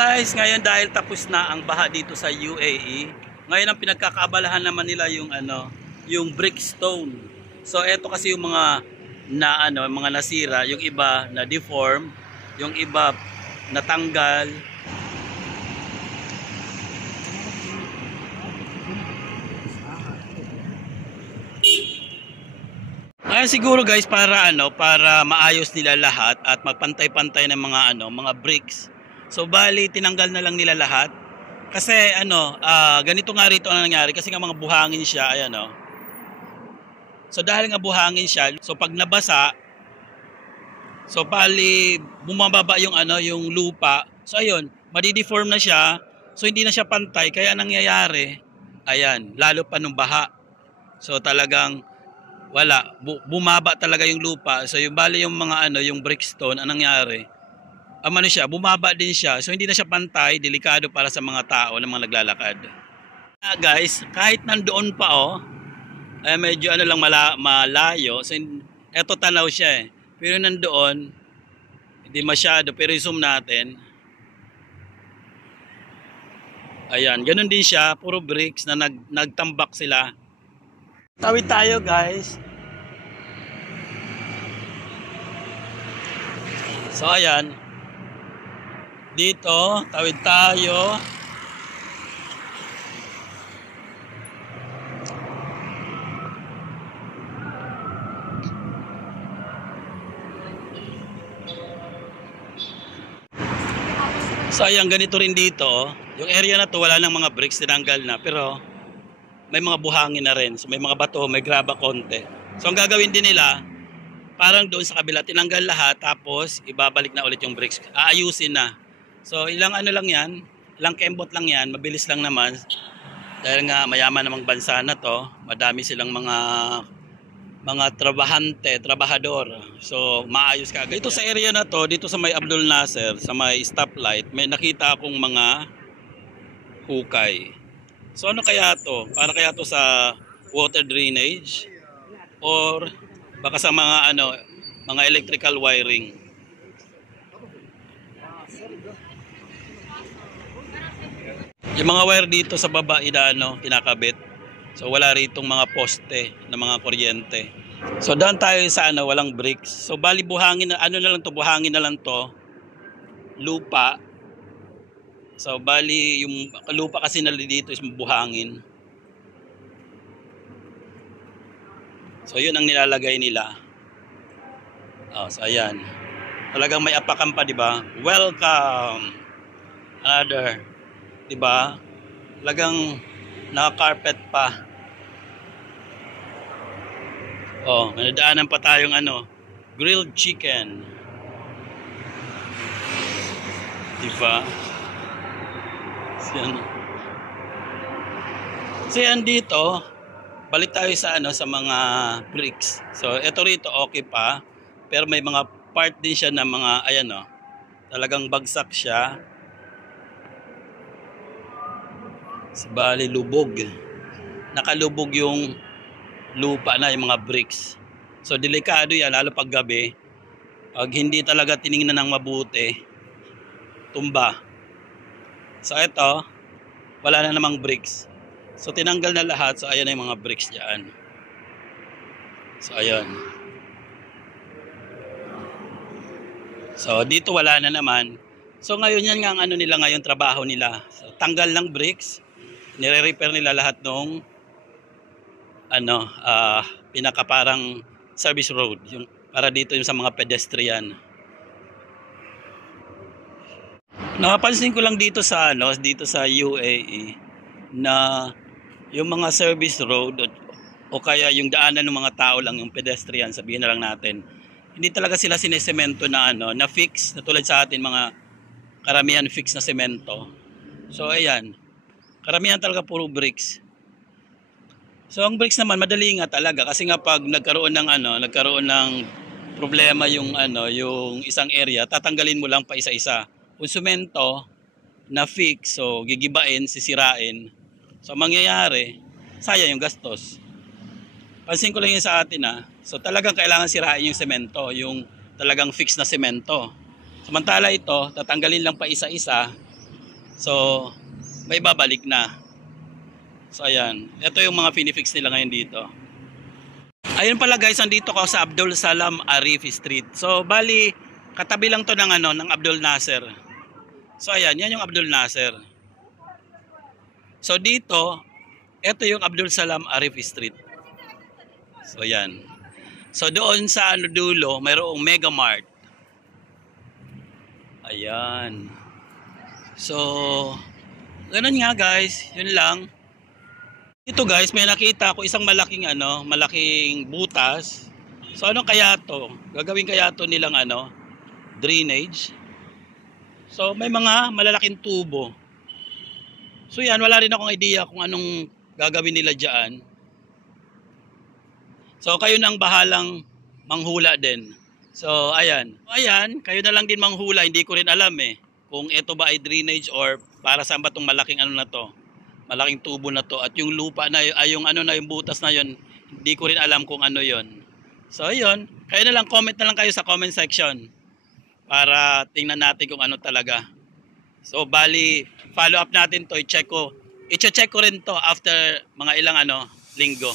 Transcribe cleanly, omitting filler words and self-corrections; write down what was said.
guys, ngayon dahil tapos na ang baha dito sa UAE, ngayon ang pinagkakaabalahan naman nila yung brickstone. So eto kasi yung mga mga nasira, yung iba na deform, yung iba natanggal. Kaya siguro guys para maayos nila lahat at magpantay-pantay ng mga bricks. So bali tinanggal na lang nila lahat. Kasi ganito nga rito ang nangyari kasi nga mga buhangin siya, ayan oh. So dahil nga buhangin siya, so pag nabasa, so bali bumababa yung lupa. So ayun, madideform na siya. So hindi na siya pantay kaya nangyayari, ayan, lalo pa nung baha. So talagang wala, bumaba talaga yung lupa. So yung bali yung yung brickstone, anong nangyari? Bumaba din siya. So hindi na siya pantay, delikado para sa mga tao na mga naglalakad. Guys, kahit nandoon pa medyo lang malayo. So eto tanaw siya Pero nandoon hindi masyado, pero i-zoom natin. Ayan, ganun din siya, puro bricks na nagtambak sila. Tawid tayo guys. So ayan. Dito, tawid tayo. So ayan, ganito rin dito. Yung area na to wala nang mga bricks, tinanggal na. Pero may mga buhangin na rin. So may mga bato, may graba konti. So ang gagawin din nila, parang doon sa kabila, tinanggal lahat, tapos ibabalik na ulit yung bricks. Aayusin na. So ilang lang yan, ilang kembot lang yan, mabilis lang naman. Dahil nga mayaman namang bansa na to, madami silang mga trabahador. So maayos ka agad. Dito sa area na to, dito sa may Abdul Nasser, sa may stoplight, may nakita akong mga hukay. So ano kaya to? Para kaya to sa water drainage or baka sa mga mga electrical wiring. Yung mga wire dito sa baba kinakabit. So wala ritong mga poste na mga kuryente. So daan tayo sa walang bricks. So bali buhangin na buhangin na lang to. Lupa. So bali yung lupa kasi na dito is buhangin. So yun ang nilalagay nila. So ayan. Talagang may apakan pa, di ba? Welcome. Another, di ba? Talagang naka-carpet pa. Nadaanan pa tayong grilled chicken. Di ba? So yan dito, balik tayo sa sa mga bricks. So ito rito okay pa, pero may mga part din siya na mga talagang bagsak siya. Bali lubog. Nakalubog yung lupa na, yung mga bricks. So delikado yan lalo pag gabi. Pag hindi talaga tiningnan ng mabuti, tumba. So ito, wala na namang bricks. So tinanggal na lahat. So ayan na yung mga bricks diyan. So ayan. So dito wala na naman. So ngayon yan nga ang nila ngayon, trabaho nila. So tanggal ng bricks. Nire-repair nila lahat ng pinaka parang service road, yung para dito yung sa mga pedestrian. Nakapansin ko lang dito sa UAE na yung mga service road o kaya yung daanan ng mga tao lang, yung pedestrian, sabihin na lang natin, hindi talaga sila sinesemento na na fix, na tulad sa atin mga karamihan fix na semento. So ayan, karamihan talaga puro bricks. So ang bricks naman madali nga talaga kasi nga pag nagkaroon ng problema yung isang area, tatanggalin mo lang pa isa-isa. Kung semento na fix, so gigibain, sisirain. So mangyayari, sayang yung gastos. Pansin ko lang yun sa atin So talagang kailangan sirain yung semento, yung talagang fix na semento. Samantala ito, tatanggalin lang pa isa-isa. So, may babalik na. So, ayan. Ito yung mga finifix nila ngayon dito. Ayun pala guys, andito ko sa Abdul Salam Arif Street. So, bali, katabi lang to ng, ng Abdul Nasser. So, ayan. Yan yung Abdul Nasser. So, dito, ito yung Abdul Salam Arif Street. So, ayan. So, doon sa dulo, mayroong Mega Mart. Ayan. So, ganun nga guys, yun lang. Ito guys, may nakita ko isang malaking butas. So ano kaya to? Gagawin kaya to nilang drainage. So may mga malalaking tubo. So yan, wala rin akong idea kung anong gagawin nila diyan. So kayo nang bahalang manghula din. So ayan. Ayan, kayo na lang din manghula, hindi ko rin alam kung ito ba ay drainage or para saan ba tong malaking na to, malaking tubo na to, at yung lupa na yung yung butas na yun, hindi ko rin alam kung ano yon. So ayun, kayo na lang, comment na lang kayo sa comment section para tingnan natin kung ano talaga. So bali, follow up natin to, i-check ko rin to after mga ilang linggo.